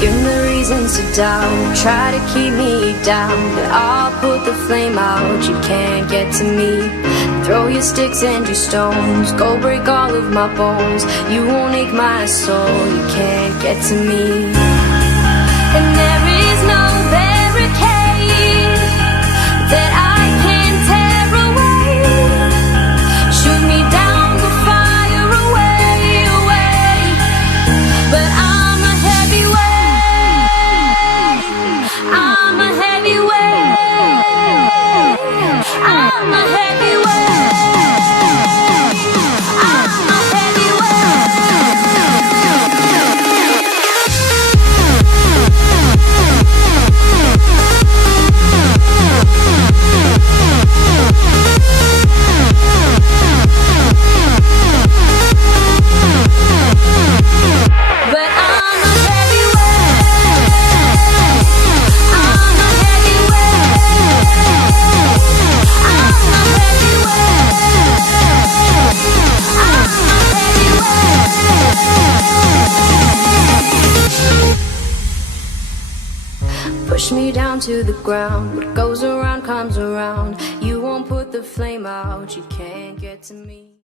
Give me reasons to doubt, try to keep me down, but I'll put the flame out, you can't get to me. Throw your sticks and your stones, go break all of my bones, you won't ache my soul, you can't get to me. And there is no barricade that I can tear away. Shoot me down, go fire away, away. But I'm a heavyweight, I'm a heavyweight, I'm a heavyweight, I'm a push me down to the ground, what goes around comes around, you won't put the flame out, you can't get to me.